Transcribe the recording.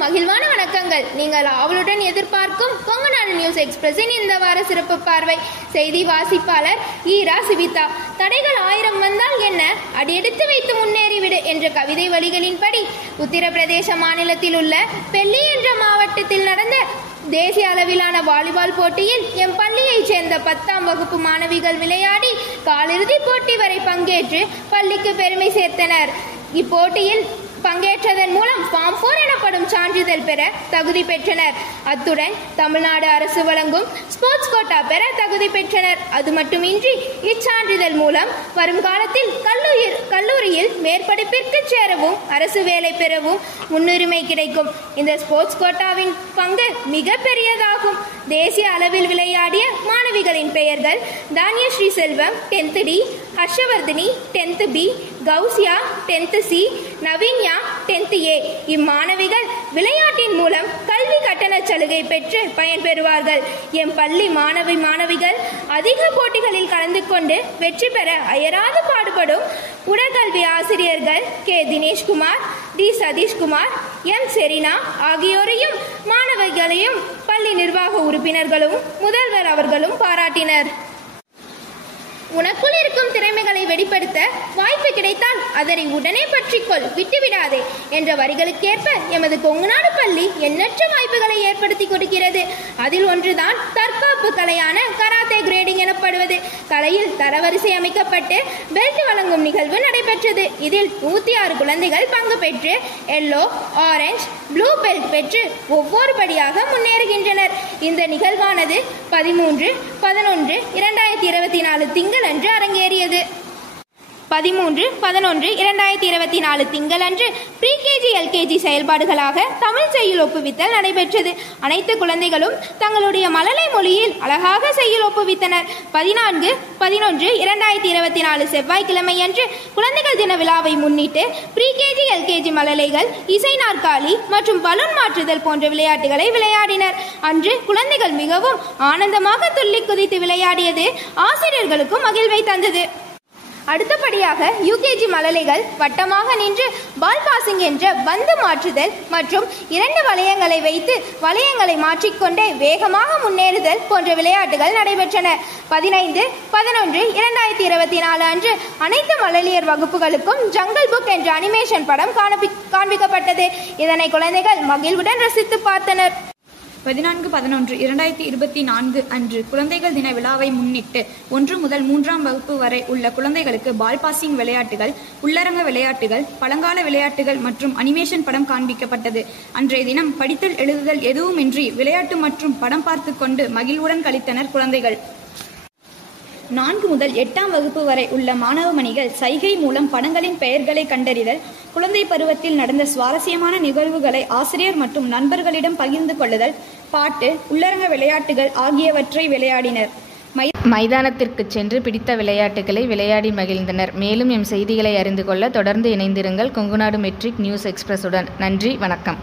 மகிழ்வான வணக்கங்கள். நீங்கள் ஆவலுடன் எதிர்பார்க்கும் கொங்குநாடு நியூஸ் எக்ஸ்பிரஸின் இந்த வார சிறப்பு பார்வை. செய்தி வாசிப்பாளர் ஈரா சிவிதா. தடைகள் 1000 வந்தால் என்ன, அடியெடுத்து வைத்து முன்னேறிவிடு என்ற கவிதை வரிகளின்படி உத்தரப்பிரதேச மாநிலத்தில் உள்ள பெல்லி என்ற மாவட்டத்தில் நடந்த தேசிய அளவிலான வாலிபால் போட்டியில் எம் பள்ளியைச் சேர்ந்த 10ஆம் வகுப்பு மாணவிகள் விளையாடி காலிறுதிப் போட்டி வரை பங்கேற்று பள்ளிக்கு பெருமை சேர்த்தனர். இப்போட்டியில் பங்கேற்றதன் மூலம் ஃபார்ம் 4 எனப்படும் சான்றிதழ் பெற தகுதி பெற்றனர். அத்துடன் தமிழ்நாடு அரசு வழங்கும் ஸ்போர்ட்ஸ் கோட்டா பெற தகுதி பெற்றனர். அது மட்டுமின்றி இச்சான்றிதழ் மூலம் வரும் காலத்தில் கல்லூரியில் மேற்படிப்பிற்கு சேரவும் அரசு வேலை பெறவும் முன்னுரிமை கிடைக்கும். இந்த ஸ்போர்ட்ஸ் கோட்டாவின் பங்கு மிக பெரியதாகும். தேசிய அளவில் விளையாடிய மாணவிகளின் பெயர்கள்: தானியஸ்ரீ செல்வம் 10th D, Harshavardhini 10th B, Gousia 10th C, நவீன்யா 10th A. இம்மாணவிகள் விளையாட்டின் மூலம் கல்வி கட்டண சலுகை பெற்று பயன்பெறுவார்கள். எம் பள்ளி மாணவிகள் அதிக போட்டிகளில் கலந்து கொண்டு வெற்றி பெற அயராது பாடுபடும் உடற்கல்வி ஆசிரியர்கள் K Dineshkumar, T Sathishkumar, M Serena ஆகியோரையும் மாணவிகளையும் பள்ளி நிர்வாக உறுப்பினர்களும் முதல்வர் அவர்களும் பாராட்டினர். உனக்குள் இருக்கும் திறமைகளை வெளிப்படுத்த வாய்ப்பு கிடைத்தால் அதனை உடனே பற்றிக்கொள், விட்டுவிடாதே என்ற வரிகளுக்கேற்ப எமது கொங்குநாடு பள்ளி எண்ணற்ற வாய்ப்புகளை ஏற்படுத்தி கொடுக்கிறது. அதில் ஒன்றுதான் தற்காப்பு கலையான கராத்தே கிரேடிங் எனப்படுவது. கலையில் தரவரிசை அமைக்கப்பட்டு பெல்ட் வழங்கும் நிகழ்வு நடைபெற்றது. இதில் 106 குழந்தைகள் பங்கு பெற்று எல்லோ, ஆரஞ்சு, ப்ளூ பெல்ட் பெற்று ஒவ்வொரு படியாக முன்னேறுகின்றனர். இந்த நிகழ்வானது 13/11/2024 திங்களன்று அரங்கேறியது. 13/11/2024 திங்களன்று ப்ரீகேஜி எல்கேஜி செயல்பாடுகளாக தமிழ் செய்யுள் ஒப்புவித்தல் நடைபெற்றது. அனைத்து குழந்தைகளும் தங்களுடைய மழலை மொழியில் அழகாக செய்யுள் ஒப்புவித்தனர். 14/11/2024 செவ்வாய்க்கிழமையன்று குழந்தைகள் தின விழாவை முன்னிட்டு ப்ரீகேஜி எல்கேஜி மழலைகள் இசை நாற்காலி மற்றும் பலூன் மாற்றுதல் போன்ற விளையாட்டுகளை விளையாடினர். அன்று குழந்தைகள் மிகவும் ஆனந்தமாக துள்ளி குதித்து விளையாடியது ஆசிரியர்களுக்கும் மகிழ்வை தந்தது. அடுத்தபடியாக யூகேஜி மழலைகள் வட்டமாக நின்று பால் பாசிங் என்ற பந்து மாற்றுதல் மற்றும் 2 வளையங்களை வைத்து வளையங்களை மாற்றிக்கொண்டே வேகமாக முன்னேறுதல் போன்ற விளையாட்டுகள் நடைபெற்றன. 15/11/2024 அன்று அனைத்து மழலையர் வகுப்புகளுக்கும் ஜங்கல் புக் என்ற அனிமேஷன் படம் காண்பிக்கப்பட்டது. இதனை குழந்தைகள் மகிழ்வுடன் ரசித்து பார்த்தனர். 14/11/2024 அன்று குழந்தைகள் தின விழாவை முன்னிட்டு 1 முதல் 3ஆம் வகுப்பு வரை உள்ள குழந்தைகளுக்கு பால் பாசிங் விளையாட்டுகள், உள்ளரங்க விளையாட்டுகள், பழங்கால விளையாட்டுகள் மற்றும் அனிமேஷன் படம் காண்பிக்கப்பட்டது. அன்றைய தினம் படித்தல் எழுதுதல் எதுவுமின்றி விளையாட்டு மற்றும் படம் பார்த்து கொண்டு மகிழ்வுடன் கழித்தனர் குழந்தைகள். 4 முதல் 8ஆம் வகுப்பு வரை உள்ள மாணவ மணிகள் சைகை மூலம் படங்களின் பெயர்களை கண்டறிதல், குழந்தை பருவத்தில் நடந்த சுவாரஸ்யமான நிகழ்வுகளை ஆசிரியர் மற்றும் நண்பர்களிடம் பகிர்ந்து கொள்ளுதல், பாட்டு, உள்ளரங்க விளையாட்டுகள் ஆகியவற்றை விளையாடினர். மைதானத்திற்கு சென்று பிடித்த விளையாட்டுகளை விளையாடி மகிழ்ந்தனர். மேலும் எம் செய்திகளை அறிந்து கொள்ள தொடர்ந்து இணைந்திருங்கள் கொங்குநாடு மெட்ரிக் நியூஸ் எக்ஸ்பிரஸுடன். நன்றி, வணக்கம்.